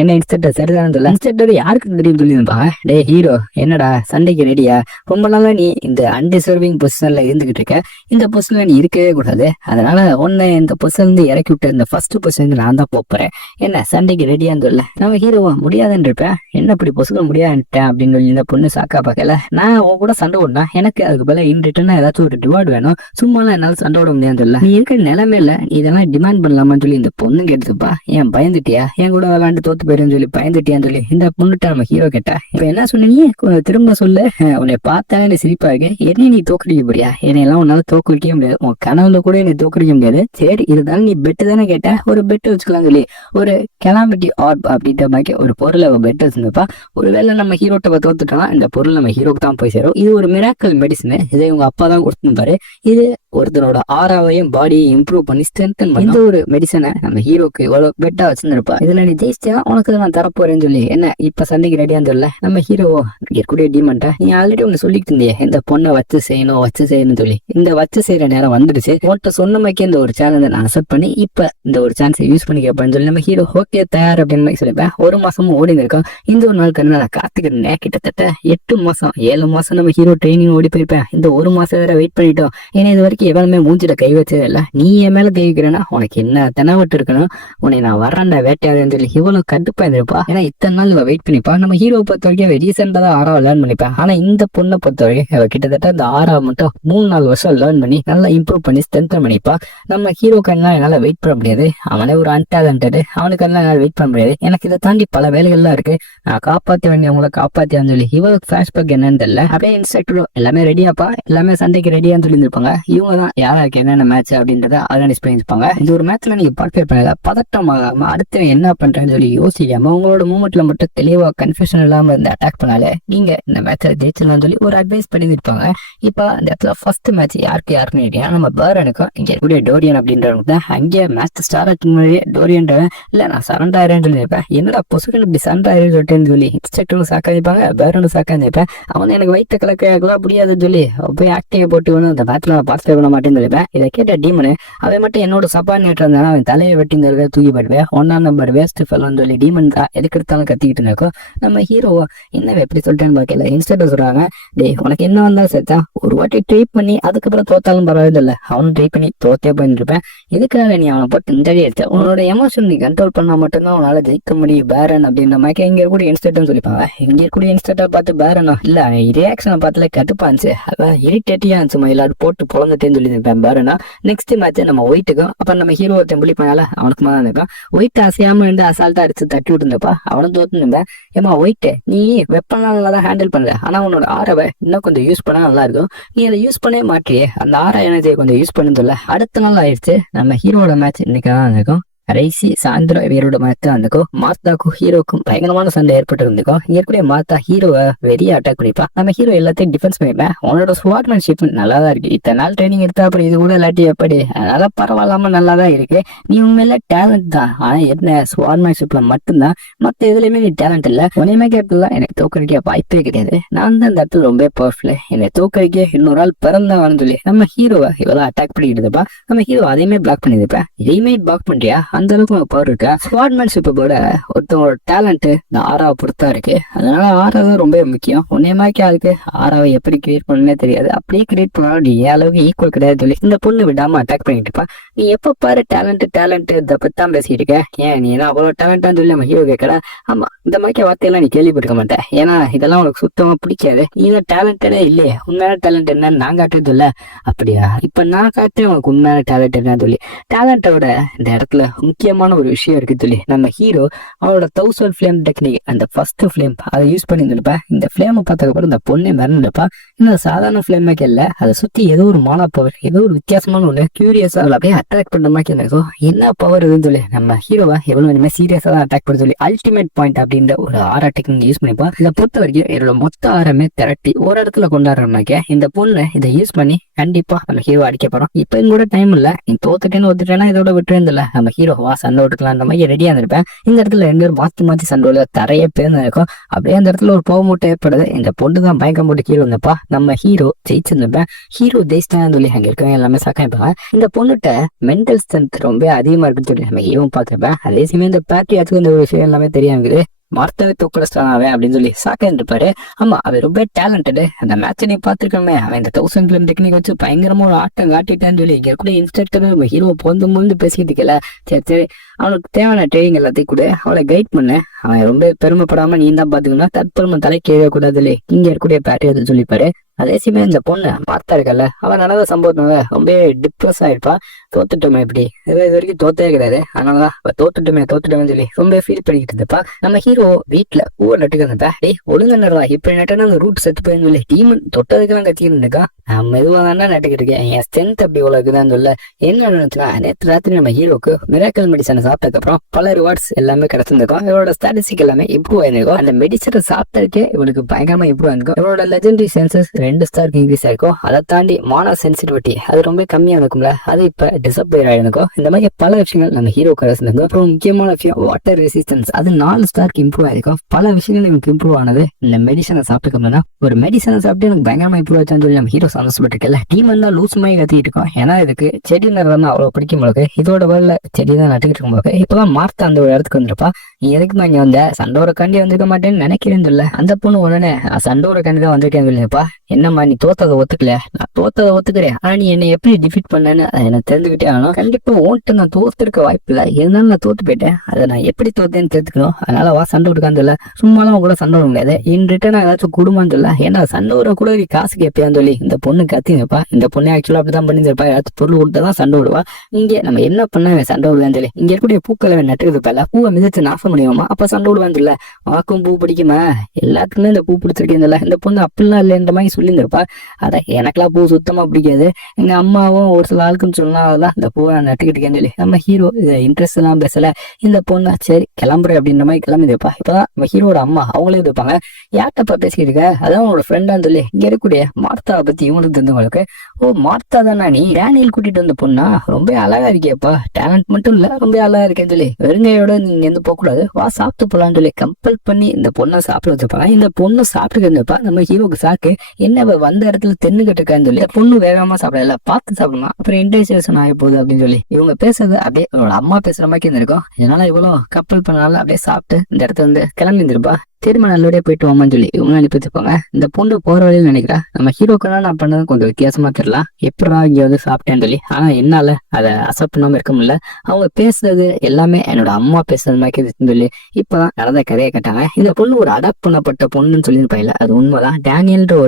என்ன இன்ஸ்டன்ட் சரிதான் சொல்ல இன்ஸ்டன்ட் யாருக்கு தெரியும் சொல்லியிருப்பாங்க. டே ஹீரோ என்னடா சண்டைக்கு ரெடியா? ரொம்ப நாளா நீ இந்த அன்டிசர்விங் பொசிஷன்ல இருந்துகிட்டு இருக்க. இந்த பொசிஷன்ல நீ இருக்கவே கூடாது. அதனால உன்னை இந்த பொசிஷன்ல இருந்து இறக்கி விட்டு இந்த ஃபர்ஸ்ட் பொசிஷன் நான் தான் போறேன். என்ன சண்டைக்கு ரெடியான்னு சொல்ல நம்ம ஹீரோவா முடியாதுன்னு இருப்பேன். என்ன இப்படி பொசுக்க முடியாதுட்டேன் அப்படின்னு சொல்லி இந்த பொண்ணு சாக்கா பார்க்கல. நான் உன் கூட சண்டை ஓடனா எனக்கு அதுக்கு பதிலாக இன் ரிட்டர்னா ஏதாச்சும் ஒரு ரிவார்டு வேணும். சும்மாலாம் என்னால சண்டை ஓட முடியாதுன்னு சொல்ல நீ இருக்கிற நிலைமையில இதெல்லாம் டிமாண்ட் பண்ணலாமான்னு சொல்லி இந்த பொண்ணு கேட்டுப்பா. ஏன் பயந்துட்டியா? என் கூட விளாண்டு தோத்து போயிருன்னு சொல்லி பயந்துட்டியான்னு சொல்லி இந்த பொண்ணுட்ட நம்ம ஹீரோ கேட்டா இப்ப என்ன சொன்னீங்க திரும்ப சொல்லு. உன்னை பார்த்தாலே எனக்கு சிரிப்பா இருக்கு. என்ன நீ தோக்கடிக்க போறியா? என்னையெல்லாம் உன்னால தோக்கடிக்கவே முடியாது. உன் கனவுல கூட என்னை தோக்கடிக்க முடியாது. சரி இருந்தாலும் நீ பெட்டு தானே கேட்ட, ஒரு பெட்டு வச்சுக்கலாம் சொல்லி ஒரு கெலாமிட்டி ஆர்ப் அப்படின்ற மாதிரி ஒரு பொருளை பெட்டு வச்சிருந்தப்பா. ஒருவேளை நம்ம ஹீரோட்ட தோத்துட்டோம்னா இந்த பொருள் நம்ம ஹீரோக்கு தான் போய் சேரும். இது ஒரு மிராக்கல் மெடிசன். இதை உங்க அப்பா தான் கொடுத்துருப்பாரு. இது ஒருத்தனோட ஆறாவையும் பாடியை இம்ப்ரூவ் பண்ணி ஸ்ட்ரென்தன் பண்ணி இந்த ஒரு மெடிசனை நம்ம ஹீரோக்கு இவ்வளவு பெட்டா வச்சிருப்பா. இதுல நீ ஜெயிச்சா உனக்கு நான் தரப்போறேன்னு சொல்லி என்ன இப்ப சண்டைக்கு ரெடியான்னு சொல்ல நம்ம ஹீரோ இருக்கக்கூடிய டீமன்ட்ட நீ ஆல்ரெடி ஒன்னு சொல்லிட்டு இருந்தியே இந்த பொண்ணை வச்சு செய்யணும்னு சொல்லி இந்த வச்சு செய்யற நேரம் வந்துடுச்சு. உன்கிட்ட சொன்ன மாதிரி இந்த ஒரு சேனலை நான் அக்செப்ட் பண்ணி இப்ப இந்த ஒரு சான்ஸை யூஸ் பண்ணி கேட்பேன்னு சொல்லி நம்ம ஹீரோ ஓகே தயார் அப்படின்னு மாதிரி சொல்லிப்பேன். ஒரு மாசமும் ஓடி இருக்கோம். இந்த ஒரு நாள் கண்ணு நான் காத்துக்கிறேன். கிட்டத்தட்ட 8 மாசம் 7 மாசம் நம்ம ஹீரோ ட்ரைனிங் ஓடி போயிருப்பேன். இந்த ஒரு மாசம் வேற வெயிட் பண்ணிட்டோம். ஏன்னா இது வரைக்கும் எவனுமே மூஞ்சிட கை வச்சதே இல்ல. நீ என் மேல கை வைக்கிறேன்னா உனக்கு என்ன தெனவட்டு இருக்கணும். உன்னை நான் வர்றேன்டா வேட்டையாடுன்னு சொல்லி இவ்வளவு கடுப்பா இருந்திருப்பா. ஏன்னா இத்தனை நாள் இவ வெயிட் பண்ணிப்பா. நம்ம ஹீரோ பொறுத்த வரைக்கும் ரீசெண்டா தான் 6 லேர்ன் பண்ணிப்பேன். ஆனா இந்த பொண்ணை பொறுத்த வரைக்கும் கிட்டத்தட்ட இந்த 6 மட்டும் 3-4 வருஷம் லேர்ன் பண்ணி நல்லா இம்ப்ரூவ் பண்ணி ஸ்ட்ரென்தன் பண்ணிப்பா. நம்ம ஹீரோக்கெல்லாம் என்னால வெயிட் பண்ண முடியாது. அவனே ஒரு அன்டேலண்டட், அவனுக்கெல்லாம் என்னால வெயிட் பண்ண முடியாது. எனக்கு இதை தாண்டி பல வேலைகள்லாம் இருக்கு. நான் காப்பாற்ற வேண்டியவங்களை காப்பாத்தியான்னு சொல்லி இவளுக்கு ஃபிளாஷ்பேக் என்னன்னு தெரியல. அப்படியே இன்ஸ்ட்ரக்டரும் எல்லாமே ரெடியாப்பா, எல்லாமே சண்டைக்கு ரெடியான்னு சொல்லி இருப்பாங்க. இவங்க தான் யாராருக்கு என்னென்ன மேட்ச் அப்படின்றத ஆர்கனைஸ் பண்ணிருப்பாங்க. இந்த ஒரு மேட்ச்ல நீங்க பார்ட்டிசிபேட் பண்ணல பதட்டமாகாம அடுத்து என்ன பண்றேன்னு சொல்லி யோசிக்காம உங்களோட மூமெண்ட்ல மட்டும் தெளிவா கன்ஃபியூஷன் இல்லாம இந்த அட்டாக் பண்ணாலே நீங்க இந்த மேட்ச்ல ஜெயிச்சலாம் சொல்லி ஒரு அட்வைஸ் பண்ணிருப்பாங்க. இப்ப அந்த இடத்துல ஃபர்ஸ்ட் மேட்ச் யாருன்னு நம்ம பேரனுக்கும் இங்க கூடிய டோரியன் அப்படின்றவங்க தான் அங்கே மேட்ச் ஸ்டார்ட் ஆச்சு முன்னாடியே டோரியன்றவன் இல்ல நான் சரண்டர் ஆயிரேன்னு சொல்லியிருப்பேன். என்னடா பொசுக்கு இப்படி சரண்டர் ஆயிரம் சொல்லிட்டேன்னு சொல்லி இன்ஸ்ட்ரக்டரும் சாக்காதிப்பாங்க, பேரனும் சாக்காதிப்பேன். அவன் எனக்கு வயிற்று கலக்கலாம் முடியாதுன்னு சொல்லி போய் ஆக்டிவ் போட்டு வந்து அந்த மேட்ச்ல நான் பார்ட்டிசிபேட் பண்ண மாட்டேன்னு சொல்லிப்பேன். இதை கேட்ட டீமனு அவன் மட்டும் என்னோட சப்பான்னு இருந்தா அவன் தலையை வெட்டி இந்த தூக்கி போடுவேன். 1ஆம் நம்பர் வேஸ்ட் ஃபெல்லோன்னு சொல்லி டீமன் தான் எதுக்கு எடுத்தாலும் கத்திக்கிட்டு இருக்கோம். நம்ம ஹீரோவா என்ன எப்படி சொல்லிட்டேன்னு பார்க்கல. இன்ஸ்டன்ட் சொல்றாங்க, டேய் உனக்கு என்ன வந்தாலும் சேர்த்தா ஒரு வாட்டி ட்ரை பண்ணி அதுக்கப்புறம் தோத்தாலும் பரவாயில்ல. அவனும் ட்ரை பண்ணி தோத்தே போயிருப்பேன். எதுக்காக நீ அவனை போட்டு இந்த அடி எடுத்த? உன்னோட எமோஷன் நீ கண்ட்ரோல் பண்ணா மட்டும்தான் உன்னால ஜெயிக்க முடியும் பேரன் அப்படின்ற மாதிரி இங்க கூட இன்ஸ்டன்ட்னு சொல்லிப்பாங்க. இங்க கூட இன்ஸ்டன்ட்டா பார்த்து பேரனா இல்ல ரியாக்ஷனை பார்த்துல கட்டுப்பா இருந்துச்சு. அதான் இரிட்டேட்டியா இருந்துச்சு. எல்லாரும் போட்டு பொழந்துட்டேன்னு சொல்லியிருப்பேன் பேரனா. நெக்ஸ்ட் மேட்ச் நம்ம ஒயிட்டுக்கும் அப்ப நம்ம ஹீரோ தெம்பிளி பண்ணால அவனுக்கு தான் இருக்கான். ஒயிட் அசையாம இருந்து அசால்ட்டா அடிச்சு தட்டி விட்டுருந்தப்பா அவனும் தோத்து இருந்தேன். ஏமா ஒயிட் நீ வெப்பனா நல்லா தான் ஹேண்டில் பண்ற, ஆனா உன்னோட ஆரவை இன்னும் கொஞ்சம் யூஸ் பண்ணா நல்லா இருக்கும். நீ அதை யூஸ் பண்ணவே மாட்டியே. அந்த எனர்ஜியை கொஞ்சம் யூஸ் பண்ணு சொல்ல அடுத்த நாள் ஆயிடுச்சு. நம்ம ஹீரோட மேட்ச் இன்னைக்கு தான் இருக்கும். கடைசி சாயந்தரம் இவரோட மேட்ச் இருந்துக்கும். மாத்தாக்கும் ஹீரோக்கும் பயங்கரமான சண்டை ஏற்பட்டு இருந்துக்கும். இங்கக்கூடிய மாத்தா ஹீரோவை வெறிய அட்டாக் பண்ணிப்பா. நம்ம ஹீரோ எல்லாத்தையும் டிஃபென்ஸ் பண்ணிப்பேன். உன்னோட ஸ்வாட்மேன்ஷிப் நல்லா தான் இருக்கு. இத்தனை நாள் ட்ரைனிங் எடுத்தா அப்படி இது கூட இல்லாட்டி எப்படி? அதனால பரவாயில்லாம நல்லா தான் இருக்கு. நீ உண்மையில டேலண்ட் தான். ஆனா என்ன ஸ்வாட்மேன்ஷிப்ல மட்டும்தான், மத்த எதுலயுமே நீ டேலண்ட் இல்ல. உனையுமே கேட்கல எனக்கு தோக்கடிக்க வாய்ப்பே கிடையாது. நான் தான் இந்த இடத்துல ரொம்ப பவர்ஃபுல். என்னை தோக்கடிக்க இன்னொரு ஆள் பிறந்தவன்னு சொல்லி நம்ம ஹீரோவை இவெல்லாம் அட்டாக் பண்ணிக்கிட்டு நம்ம ஹீரோ அதையுமே பிளாக் பண்ணிருப்பேன். இதையுமே பிளாக் பண்றியா? அந்த அளவுக்கு பவர் இருக்கா? ஸ்குவாட்மேன்ஷிப்போட ஒருத்தவங்களோட டேலண்ட் இந்த ஆறாவை பொறுத்தா இருக்கு. அதனால ஆறாவை தான் ரொம்ப முக்கியம். உன்னையமாக்கி ஆளுக்கு ஆறாவை எப்படி கிரியேட் பண்ணே தெரியாது. அப்படியே கிரியேட் பண்ணாலும் நீ ஏன் அளவுக்கு ஈக்குவல் கிடையாது சொல்லி இந்த பொண்ணு விடாம அட்டாக் பண்ணிட்டு இருப்பா. நீ எப்ப பாரு டேலண்ட் இதை பத்தான் பேசிட்டு இருக்க. ஏன் நீ என்ன அவ்வளவு டேலண்டான்னு சொல்லி நம்ம ஹீரோ கேட்கல. ஆமா இந்த மாதிரி வார்த்தையெல்லாம் நீ கேள்விப்பட்டிருக்க மாட்டேன். ஏன்னா இதெல்லாம் உனக்கு சுத்தமா பிடிக்காது. நீ தான் டேலண்டடே இல்லையே. உண்மையான டேலண்ட் என்னன்னு நான் காட்டுறது இல்ல. அப்படியா இப்ப நான் காட்டுறேன் உனக்கு உண்மையான டேலண்ட் என்னன்னு சொல்லி. டேலண்டோட இந்த இடத்துல முக்கியமான ஒரு விஷயம் இருக்கு சொல்லி நம்ம ஹீரோ அவனோட 1000 ஃபிளேம் டெக்னிக் அந்த ஃபர்ஸ்ட் ஃபிளேம் அதை யூஸ் பண்ணி இருந்திருப்பா. இந்த ஃபிளேமை பார்த்ததுக்கப்புறம் இந்த பொண்ணை மறந்துருப்பா. இந்த சாதாரண ஃபிளேமே இல்ல, அதை சுத்தி ஏதோ ஒரு மாலா பவர், ஏதோ ஒரு வித்தியாசமான ஒண்ணு கியூரியஸா அவளை அப்படியே அட்ராக்ட் பண்ற மாதிரி இருக்கும். என்ன பவர் இதுன்னு சொல்லி நம்ம ஹீரோவா எவ்வளவு சீரியஸா தான் அட்டாக் பண்ண சொல்லி அல்டிமேட் பாயிண்ட் அப்படின்ற ஒரு ஆரா டெக்னிக் யூஸ் பண்ணிப்பா. இதை பொறுத்த வரைக்கும் என்னோட மொத்த ஆரமே திரட்டி ஒரு இடத்துல கொண்டாடுற மாதிரி இந்த பொண்ணு இதை யூஸ் பண்ணி கண்டிப்பா நம்ம ஹீரோ அடிக்க போறோம். இப்ப கூட டைம் இல்ல, நீ தோத்துட்டேன்னு ஒத்துட்டேன்னா இதோட விட்டுருந்தில்ல, நம்ம ஹீரோ வா சண்டை விட்டுக்கலான்ற மாதிரி ரெடியா இருந்திருப்பேன். இந்த இடத்துல 2 பேரும் மாத்தி மாத்தி சண்டை தரைய பேர்ந்து இருக்கும். அப்படியே அந்த இடத்துல ஒரு போகமூட்டை ஏற்படுது. இந்த பொண்ணு தான் பயக்கம் போட்டு கீழே வந்தப்பா நம்ம ஹீரோ ஜெயிச்சிருந்திருப்பேன். ஹீரோ ஜெயிச்சிட்டான்னு சொல்லி அங்க இருக்கவங்க எல்லாமே சாக்காய்ப்பாங்க. இந்த பொண்ணுகிட்ட மென்டல் ஸ்ட்ரென்த் ரொம்ப அதிகமா இருக்குன்னு சொல்லி நம்ம ஹீரோவும் பார்த்திருப்பேன். அதே சமயம் இந்த பேட்ரியாச்சுக்கு இந்த ஒரு விஷயம் எல்லாமே தெரியாங்குது. மார்த்தாவே தூக்கலஸ்டான் அப்படின்னு சொல்லி சாக்கன் இருப்பாரு. ஆமா, அவன் ரொம்ப டேலண்டடு. அந்த மேட்சை நீ பாத்துருக்கோமே, அவன் இந்த 1000 கிலோ டெக்னிக் வச்சு பயங்கரமா ஒரு ஆட்டம் காட்டிட்டான்னு சொல்லி இங்க கூட இன்ஸ்ட்ரக்டர் நம்ம ஹீரோ பொந்து பேசிட்டு இருக்கல. சரி அவனுக்கு தேவையான ட்ரைனிங் எல்லாத்தையும் கூட அவளை கைட் பண்ண. அவன் ரொம்ப பெருமைப்படாம நீ தான் பாத்துக்கணும், தற்பெருமை தலைக்கு எழுதக்கூடாது இல்லை, இங்க இருக்கக்கூடிய பேட்டரி சொல்லிப்பாரு. அதே சமயம் இந்த பொண்ணு மார்த்தா இருக்கல, அவன் நடந்த சம்பவத்தினால ரொம்ப டிப்ரெஸ் ஆயிருப்பா. தோத்துட்டோமே இப்படி இது வரைக்கும் தோத்தே கிடையாது, அதனாலதான் தோத்துட்டோமே சொல்லி ரொம்ப ஃபீல் பண்ணிக்கிட்டு இருந்தப்பா. நம்ம ஹீரோ வீட்டுல பூவை நட்டுக்கு இருந்தப்ப, டேய் ஒழுங்கா நடுவா, இப்படி நட்டனா அந்த ரூட் செத்து போயின்னு சொல்லி டீமன் தொட்டதுக்கெல்லாம் கத்திக்கிட்டு இருக்கா. நான் மெதுவா தானே நட்டுக்கிட்டு இருக்கேன், என் ஸ்ட்ரென்த் அப்படி உலகுதான் சொல்ல. என்ன நினைச்சா நேற்று ராத்திரி நம்ம ஹீரோக்கு மிராக்கல் மெடிசனை சாப்பிட்டதுக்கு அப்புறம் பல ரிவார்ட்ஸ் எல்லாமே கிடைச்சிருக்கும். இவரோட ஸ்டாட்டிஸ்டிக் எல்லாமே இம்ப்ரூவ் ஆயிருக்கும். அந்த மெடிசனை சாப்பிட்டதுக்கே இவளுக்கு பயங்கரமா இம்ப்ரூவ் ஆயிருக்கும். இவரோட லெஜெண்டரி சென்சஸ் 2 ஸ்டாருக்கு இன்க்ரீஸ் ஆயிருக்கும். அதை தாண்டி மானா சென்சிட்டிவிட்டி அது ரொம்ப கம்மியா இருக்கும்ல, அது இப்ப டிசப்பேர் ஆயிருக்கும். இந்த மாதிரி பல விஷயங்கள் நம்ம ஹீரோ கிடைச்சிருக்கும். அப்புறம் முக்கியமான விஷயம் வாட்டர் ரெசிஸ்டன்ஸ், அது 4 ஸ்டாருக்கு இம்ப்ரூவ் ஆயிருக்கும். பல விஷயங்கள் எனக்கு இம்ப்ரூவ் ஆனது இந்த மெடிசனை சாப்பிட்டுக்கோம்னா. ஒரு மெடிசனை சாப்பிட்டு எனக்கு பயங்கரமா இம்ப்ரூவ் ஆச்சான்னு சொல்லி நம்ம ஹீரோ சந்தோஷப்பட்டிருக்கல. டீமன் தான் லூஸ் மாதிரி கத்திட்டு இருக்கோம். ஏன்னா இதுக்கு செடி நடுறதுனா அவ்வளவு பிடிக்கும் போது இதோட வேலை செடி தான் நட்டுக்கிட்டு இருக்கும் போது இப்பதான் மார்த்தா அந்த ஒரு இடத்துக்கு வந்துருப்பா. நீ எதுக்கு இங்க வந்த, சண்டோர கண்டி வந்திருக்க மாட்டேன்னு நினைக்கிறேன்னு சொல்ல. அந்த பொண்ணு உடனே சண்டோர கண்டி தான் வந்திருக்கேன்னு சொல்லிப்பா. என்னம்மா நீ தோத்ததை ஒத்துக்கல, நான் தோத்ததை ஒத்துக்கிறேன், ஆனா நீ என்னை எப்படி டிஃபீட் பண்ணேன்னு எனக்கு தெரிஞ்சுக்கிட்டே ஆகணும். கண்டிப்பா ஓன்ட்டு நான் தோத்துருக்க வாய்ப்பு இல்லை, இருந்தாலும் நான் தோத்து போயிட்டேன், அதை நான் எப்படி தோத்தேன்னு தெரிஞ்சுக்கணும். அதனால வா சண்டை விட்டுக்கான்னு சொல்ல. சும்மாலாம் கூட சண்டை விட முடியாது, இன் ரிட்டர்ன் ஏதாச்சும் குடும்பம்னு சொல்ல. ஏன்னா சண்டை விட கூட நீ காசு கேட்பியான்னு சொல்லி இந்த பொண்ணு கத்திப்பா. இந்த பொண்ணு ஆக்சுவலா அப்படிதான் பண்ணிருப்பா, ஏதாச்சும் பொருள் கொடுத்ததான் சண்டை விடுவா. இங்க நம்ம என்ன பண்ண சண்டை விடுவேன்னு சொல்லி இங்க இருக்கக்கூடிய பூக்களை நட்டுறது பேல பூவை மிதிச்சு நாசம் பண்ணிடுவோமா, அப்ப சண்டை விடுவான்னு சொல்ல. வாக்கும் பூ பிடிக்குமா, எல்லாத்துக்குமே இந்த பூ பிடிச்சிருக்கேன். இந்த பொண்ணு அப்படிலாம் இல்லைன்ற மாதிரி சொல்லியிருந்திருப்பா. அட எனக்கெல்லாம் பூ சுத்தமா பிடிக்காது, எங்க அம்மாவும் ஒரு சில ஆளுக்குன்னு சொல்லலாம், அதெல்லாம் இந்த பூவை நட்டுக்கிட்டு சொல்லி நம்ம ஹீரோ இன்ட்ரெஸ்ட் எல்லாம் பேசல. இந்த பொண்ணு சரி கிளம்புற அப்படின்ற மாதிரி கிளம்பிருப்பா. இப்பதான் நம்ம ஹீரோட அம்மா அவங்களே இருப்பாங்க. யார்கிட்டப்பா பேசிக்கிட்டு இருக்க, அதான் உங்களோட ஃப்ரெண்டான்னு சொல்லி இங்க இருக்கக்கூடிய மார்த்தாவை பத்தி இவங்களுக்கு தெரிஞ்சவங்களுக்கு, ஓ மார்த்தா தானா நீ, டேனியல் கூட்டிட்டு வந்த பொண்ணா, ரொம்ப அழகா இருக்கியப்பா, டேலண்ட் மட்டும் இல்ல ரொம்ப அழகா இருக்கேன்னு சொல்லி வெறுங்கையோட நீங்க எந்த போக கூடாது, வா சாப்பிட்டு போலான்னு சொல்லி கம்பல் பண்ணி இந்த பொண்ணை சாப்பிட வச்சிருப்பாங்க. இந்த பொண்ணு சாப்பிட்டு இருந்தப்பா நம்ம ஹீரோக்கு சாக்கு, என்ன வந்த இடத்துல தென்னுகிட்டு இருக்கான்னு சொல்லி பொண்ணு வேகமா சாப்பிடல, பார்த்து சாப்பிடலாம், அப்புறம் இன்டர்சேஷன் ஆகி போகுது அப்படின்னு சொல்லி இவங்க பேசுறது அப்படியே அவளோட அம்மா பேசுற மாதிரி இருந்திருக்கும். இதனால இவ்வளவு கப்பல் பண்ணால அப்படியே சாப்பிட்டு இந்த இடத்துல இருந்து கிளம்பி இருந்திருப்பா. திரும்ப நல்லபடியா போயிட்டு வாமான்னு சொல்லி இவங்க அனுப்பி வச்சுப்பாங்க. இந்த பொண்ணு போற வழியில் நினைக்கிறா நம்ம ஹீரோக்குன்னா நான் பண்ணது கொஞ்சம் வித்தியாசமா தெரியலாம், எப்படா இங்க வந்து சாப்பிட்டேன்னு சொல்லி. ஆனா என்னால அதை அசப்ட் பண்ணாம இருக்க முடியல. அவங்க பேசுறது எல்லாமே என்னோட அம்மா பேசுறது மாதிரி சொல்லி இப்பதான் நடந்த கதையை கேட்டாங்க. இந்த பொண்ணு ஒரு அடாப்ட் பண்ணப்பட்ட பொண்ணுன்னு சொல்லியிருப்பாங்க, அது உண்மைதான். டேனியல்ன்ற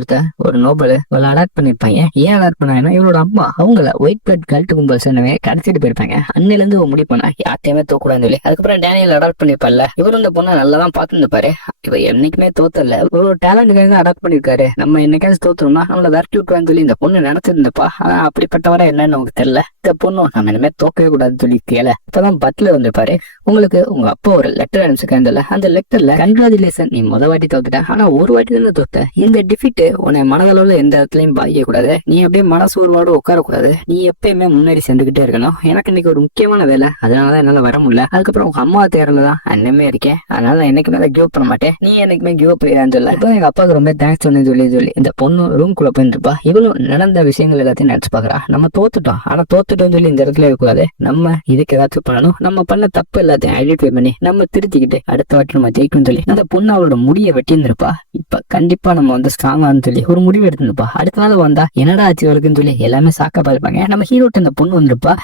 ஒரு நோபல் இவளை அடாப்ட் பண்ணிருப்பாங்க. ஏன் அடாப்ட் பண்ணாங்கன்னா இவளோட அம்மா அவங்கள ஒயிட் பிளட் கல்ட்டு கும்பல் சொன்னவே கடத்திட்டு போயிருப்பாங்க. அன்னில இருந்து முடிவு பண்ணா யார்ட்டையுமே தூக்கூடாதுன்னு சொல்லி அதுக்கப்புறம் டேனியல் அடாப்ட் பண்ணிருப்பால. இவரு இந்த பொண்ணை நல்லாதான் பார்த்துருப்பாரு, இவ என்னைக்குமே தோத்தல, ஒரு டேலண்ட்டுக்காக அடாப்ட் பண்ணிருக்காரு. நம்ம என்னைக்காவது தோத்தோம்னா நம்மள விரட்டி விட்டுவான்னு சொல்லி இந்த பொண்ணு நினைச்சிருந்தப்பா. ஆனா அப்படிப்பட்டவரை என்னன்னு நமக்கு தெரியல. இந்த பொண்ணு நம்ம இனிமே தோக்கவே கூடாதுன்னு சொல்லி கேள. இப்பதான் பட்லர் வந்திருப்பாரு. உங்களுக்கு உங்க அப்பா ஒரு லெட்டர் அனுப்பிச்சிருக்காங்கல்ல, அந்த லெட்டர்ல கங்க்ராச்சுலேஷன், நீ வாட்டி தோத்துட்ட, ஆனா ஒரு வாட்டி தானே தோத்த, இந்த டிஃபிட் உன்னை மனதளவுல எந்த இடத்துலயும் பாதிக்க கூடாது, நீ அப்படியே மனசோர்வோடு உட்காரக்கூடாது, நீ எப்பயுமே முன்னாடி சென்றுகிட்டே இருக்கணும். எனக்கு இன்னைக்கு ஒரு முக்கியமான வேலை, அதனாலதான் என்னால வர முடியல. அதுக்கப்புறம் உங்க அம்மா தேர்லதான் அண்ணமே இருக்கேன், அதனால என்னைக்கு மேல கிவ் பண்ண மாட்டேன், நீ எனக்குமே கிவ் அப் செய்யான்னு சொல்ல. இப்போ எங்க அப்பாவுக்கு ரொம்ப தேங்க்ஸ் சொல்லி இந்த பொண்ணு ரூம் குள்ள போயிருப்பா. இவளும் நடந்த விஷயங்கள் எல்லாத்தையும் நினைச்சு பாக்குறா. நம்ம தோத்துட்டோம், ஆனா தோத்துட்டோம்னு சொல்லி இந்த இடத்துல இருக்கக்கூடாது, நம்ம இதுக்கு ஏதாச்சும் பண்ணணும், நம்ம பண்ண தப்பு எல்லாத்தையும் ஐடென்டிஃபை பண்ணி நம்ம திருத்திக்கிட்டு அடுத்த வாட்டி நம்ம ஜெயிக்கணும்னு சொல்லி அந்த பொண்ணு அவளோட முடியை வெட்டி இருந்திருப்பா. இப்ப கண்டிப்பா நம்ம வந்து ஸ்ட்ராங்கான்னு சொல்லி ஒரு முடிவு எடுத்துருப்பா. அடுத்த நாள் வந்தா என்னடா ஆச்சு அவளுக்குன்னு சொல்லி எல்லாமே சாக்க பார்ப்பாங்க. நம்ம ஹீரோட்ட இந்த பொண்ணு வந்திருப்பா.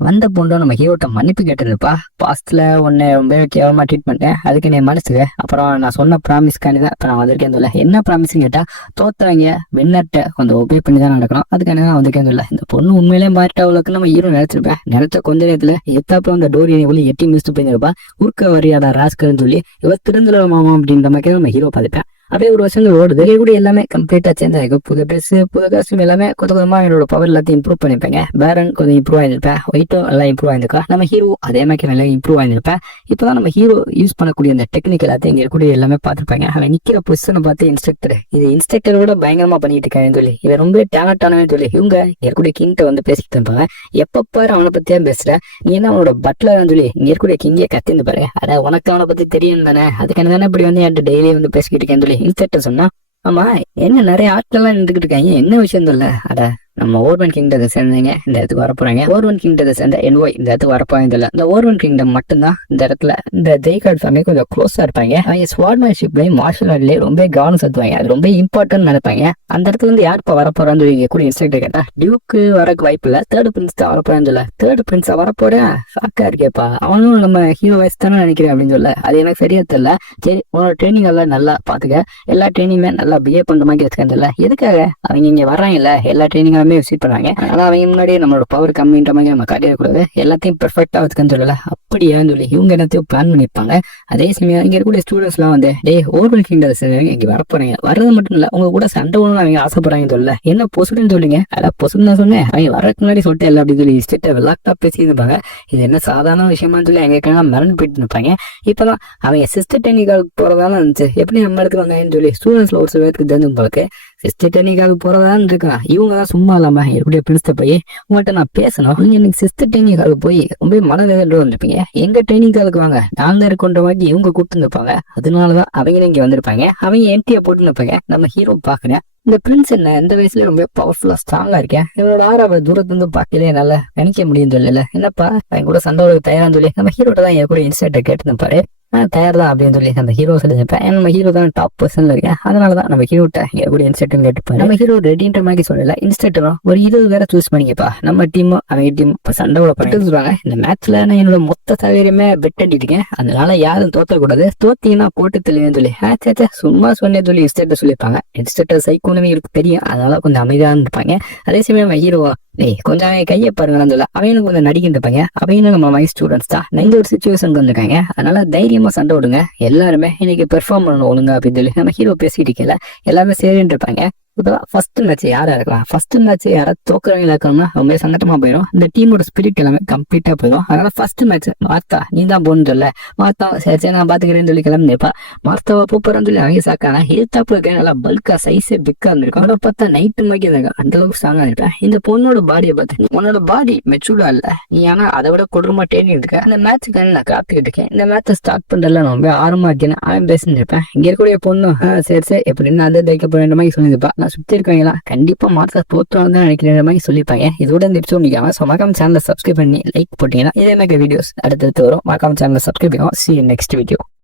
வந்த பொண்ணு நம்ம ஹீரோட்ட மன்னிப்பு கேட்டிருப்பா. பாஸ்ட்ல உன்னை ரொம்ப கேவலமா ட்ரீட் பண்ணிட்டேன், அதுக்கு நீ மனசுக்கு அப்புறம் நான் சொன்ன ப்ராமிஸ்க்காண்டி தான் இப்ப நான் வந்திருக்கேன்னு சொல்ல. என்ன ப்ராமிஸ்ன்னு கேட்டா, தோத்தவங்க வின்னர்ட்ட கொஞ்சம் ஒபே பண்ணி தான் நடக்கணும், அதுக்காண்டி தான் வந்திருக்கேன்னு சொல்ல. இந்த பொண்ணு உண்மையிலே மாறிட்ட அவளுக்கு நம்ம ஹீரோ நினைச்சிருப்பேன். நினைச்ச கொஞ்ச நேரத்துல எத்தாப்புல அந்த டோரி எவ்வளவு எட்டி மிஸ்ட் போயிருப்பா. உருக்க வரியாதா ராஸ்கர்ன்னு சொல்லி இவ திருந்தல மாமா அப்படின்ற மாதிரி நம்ம ஹீரோ பார்த்துப்பேன். அப்படியே ஒரு வருஷம் ஓடுது. இங்க கூட எல்லாமே கம்ப்ளீட்டா சேஞ்ச் ஆகிக்கும். புது ட்ரெஸ், புது காஸ்டியூம் எல்லாமே கொஞ்சமா என்னோட பவர் எல்லாத்தையும் இம்ப்ரூவ் பண்ணிருப்பேங்க. பேரன் கொஞ்சம் இம்ப்ரூவ் ஆயிருப்பேன். ஒயிட்டும் நல்லா இம்ப்ரூவ் ஆயிருக்கா. நம்ம ஹீரோ அதே மாதிரி நல்லா இம்ப்ரூவ் ஆயிருப்பேன். இப்பதான் நம்ம ஹீரோ யூஸ் பண்ணக்கூடிய அந்த டெக்னிக் எல்லாத்தையும் இங்க கூட எல்லாமே பார்த்துருப்பாங்க. அவன் நிக்கிற பொசிஷனை பார்த்து இன்ஸ்ட்ரக்டர் இது இன்ஸ்ட்ரக்டரோட பயங்கரமா பண்ணிட்டு இருக்காங்க சொல்லி இவன் ரொம்ப டேலண்டானவே சொல்லி இவங்க இருக்கக்கூடிய கிங்கிட்ட வந்து பேசிட்டு இருப்பாங்க. எப்ப பாரு அவனை பத்தியா பேசுற, நீ என்ன அவனோட பட்லர் சொல்லி இங்க இருக்கக்கூடிய கிங்கே கத்தின்னு பாரு. அட உனக்கு அவனை பத்தி தெரியும் தானே, அதுக்கான தானே இப்படி வந்து என்கிட்ட டெய்லி வந்து பேசிக்கிட்டு இருக்கேன்னு சொல்லி இன்ஸ்ட்ரக்டர் சொன்னா. ஆமா, என்ன நிறைய ஆட்கள் எல்லாம் நின்றுகிட்டு இருக்காங்க, என்ன விஷயம் தெரியல. அட நம்ம ஓர்வன் கிங்டத்தை சேர்ந்தீங்க இந்த இடத்துக்கு வரப்போறாங்க. ஓர்வன் கிங்டத்தை சேர்ந்த என்ஒய் இந்த இடத்துக்கு வரப்போறாங்க. இல்ல இந்த ஓர்வன் கிங்டம் மட்டும்தான் இந்த இடத்துல இந்த ஜெய்கார்ட் ஃபேமிலி கொஞ்சம் க்ளோஸா இருப்பாங்க. அவங்க ஸ்வார்ட்மேன்ஷிப்லயும் மார்ஷல் ஆர்ட்லயும் ரொம்ப கவனம் செலுத்துவாங்க. அது ரொம்ப இம்பார்ட்டன்ட் நினைப்பாங்க. அந்த இடத்துல இருந்து யார் இப்ப வரப்போறான்னு சொல்லி கூட இன்ஸ்ட்ரக்டர் கேட்டா, டியூக்கு வரக்கு வாய்ப்பு இல்ல, தேர்ட் பிரின்ஸ் தான் வரப்போறான்னு சொல்ல. தேர்ட் பிரின்ஸா வரப்போறேன் சாக்கா இருக்கேப்பா, அவனும் நம்ம ஹீரோ வயசு தானே நினைக்கிறேன் அப்படின்னு சொல்ல. அது எனக்கு சரியா தெரியல. சரி, உன்னோட ட்ரைனிங் எல்லாம் நல்லா பாத்துக்க, எல்லா ட்ரைனிங்குமே நல்லா பிஹேவ் பண்ற மாதிரி வச்சுக்கன்னு சொல்ல. எதுக்காக அவங்க இங்க வர்றாங்கல்ல, எல்லா ட்ரைனிங்குமே விசிட் பண்றாங்க. ஆனா அவங்க முன்னாடியே நம்மளோட பவர் கம்மின்ற மாதிரி நம்ம காட்டிடக்கூடாது, எல்லாத்தையும் பெர்ஃபெக்டா வச்சுக்கன்னு சொல்லல. அப்படியான்னு சொல்லி இவங்க எல்லாத்தையும் பிளான் பண்ணிருப்பாங்க. அதே சமயம் இங்க இருக்கக்கூடிய ஸ்டூடெண்ட்ஸ் எல்லாம் வந்து டே ஓர்வன் கிங்டம்ஸ் இங்க வரப்போறீங்க, வர்றது மட்டும் இல்ல உங்க கூட சண்டை ஒண்ணு அவங்க ஆசைப்படுறாங்கன்னு சொல்ல. என்ன பொசுடுன்னு சொல்லுங்க, அதான் பொசுன்னு தான் சொன்னேன், அவங்க வரக்கு முன்னாடி சொல்லிட்டு இல்லை அப்படின்னு சொல்லி ஸ்டேட்டை விளாட்டா பேசியிருப்பாங்க. இது என்ன சாதாரண விஷயமான்னு சொல்லி அங்க மறந்து போயிட்டு இருப்பாங்க. இப்பதான் அவங்க சிஸ்டர் டெக்னிக்காலுக்கு போறதால இருந்துச்சு, எப்படி நம்ம எடுக்கிறாங்கன்னு சொல்லி ஸ்டூடெண்ட்ஸ்ல ஒரு சில பேருக்கு தெரிஞ்சு உங்களுக்கு சிஸ்டர் டெக்னிக்காக போறதான்னு இருக்கான். இவங்க தான் சும்மா இல்லாம என்னுடைய பிரின்ஸ்ட போய் உங்கள்கிட்ட நான் பேசணும், நீங்க எனக்கு சிஸ்டர் ட்ரைனிங்காக போய் ரொம்ப மனநிலையில வந்திருப்பீங்க, எங்க ட்ரைனிங்காலுக்கு வாங்க நான் தான் இருக்கன்ற மாதிரி இவங்க கூப்பிட்டு இருப்பாங்க. அதனாலதான் அவங்க இங்க வந்திருப்பாங்க. அவங்க என்டியா போட்டு இருப்பாங்க. நம்ம ஹீரோ பாக்குறேன், இந்த பிரின்ஸ் என்ன இந்த வயசுல ரொம்ப பவர்ஃபுல்லா ஸ்ட்ராங்கா இருக்கேன், இவனோட ஆறாவது தூரத்துல இருந்து பாக்கலே என்னால நினைக்க முடியும் சொல்லல. என்னப்பா அவங்க கூட சண்டை தயாரான்னு சொல்லி நம்ம ஹீரோட தான் என் கூட இன்ஸ்டன்ட்டை கேட்டுப்பாரு. தயார் தான் அப்படின்னு சொல்லி அந்த ஹீரோ சொல்லியிருப்பேன். நம்ம ஹீரோ தான் டாப் பர்சன்ல இருக்கேன், அதனாலதான் நம்ம ஹீரோட்ட எங்க கூட இன்ஸ்ட்ரக்டர் கேட்டுப்பாரு. நம்ம ஹீரோ ரெடின்ற மாதிரி சொல்லல. இன்ஸ்ட்ரக்டரும் ஒரு 20 பேரை சூஸ் பண்ணிக்கப்பா, நம்ம டீமும் அவங்க டீம் இப்ப சண்டை கூட பட்டு சொல்லுவாங்க. இந்த மேட்ச்ல நான் என்னோட மொத்த சௌகரியமே பெட் அடிட்டிருக்கேன், அதனால யாரும் தோத்தக்கூடாது, தோத்தீங்கன்னா போட்டு தெளிவேன்னு சொல்லி சும்மா சொன்னே சொல்லி இன்ஸ்ட்ரக்டர் சொல்லியிருப்பாங்க. இன்ஸ்ட்ரக்டர் சைக்கோனமே இருக்கு தெரியும், அதனால கொஞ்சம் அமைதியா இருப்பாங்க. அதே சமயம் ஹீரோவா கொஞ்சம் கையை பாருங்கன்னு சொல்ல அவனுக்கு கொஞ்சம் நடிக்கிட்டு இருப்பாங்க. அவனும் நம்ம மை ஸ்டூடெண்ட்ஸ் தான், இந்த ஒரு சுச்சுவேஷன் வந்திருக்காங்க, அதனால தைரியமா சண்டை விடுங்க, எல்லாருமே இன்னைக்கு பெர்ஃபார்ம் பண்ணணும் ஒழுங்கா அப்படின்னு சொல்லி நம்ம ஹீரோ பேசிட்டு இருக்கல. எல்லாருமே சரின்னு இருப்பாங்க. இப்பதான் ஃபர்ஸ்ட் மேட்ச் யாரா இருக்கலாம், ஃபர்ஸ்ட் மேட்ச் யாராவது தோக்குறவங்களா இருக்கணும்னா ரொம்ப சங்கட்டமா போயிடும், இந்த டீமோட ஸ்பிரிட் எல்லாமே கம்ப்ளீட்டா போயிடும். அதனால ஃபர்ஸ்ட் மேட்ச் மார்த்தா நீ தான் போன்னு சொல்ல. மார்த்தா சரி நான் பாத்துக்கிறேன்னு சொல்லி கிளம்பிப்பா. மார்த்தாவை பூப்பறன்னு சொல்லி அவங்க சாக்கானா ஹெல்த்தாப்பு இருக்க நல்லா பல்கா சைஸே பிக்கா இருந்திருக்கும். அதோட பார்த்தா நைட்டு மாதிரி இருந்தாங்க, அந்த அளவுக்கு ஸ்ட்ராங்கா இருப்பேன். இந்த பொண்ணோட பாடியை பார்த்து உன்னோட பாடி மெச்சூர்டா இல்ல, நீ ஆனா அதை விட கொடூரமா ட்ரெயினிங் இருக்க. அந்த மேட்சுக்கு நான் காத்துக்கிட்டு இருக்கேன், இந்த மேட்சை ஸ்டார்ட் பண்றதுல ரொம்ப ஆர்வமா இருக்கேன்னு அவன் பேசிட்டு இருப்பேன். இங்க இருக்கக்கூடிய பொண்ணு சரி சரி எப்படின்னு அதை தைக்க போற மாதிரி சொல்லியிருப்பா. நான் சுத்தி இருக்கவங்களா கண்டிப்பா மார்த்தா தோற்றுவாங்க தான் நினைக்கிற மாதிரி சொல்லிப்பாங்க. இதோட இந்த எபிசோட் முடிக்காம மறக்காம சேனலை சப்ஸ்கிரைப் பண்ணி லைக் போட்டீங்கன்னா இதே மாதிரி வீடியோஸ் அடுத்தடுத்து வரும். மறக்காம சேனலை சப்ஸ்கிரைப் பண்ணுவோம். See you next video.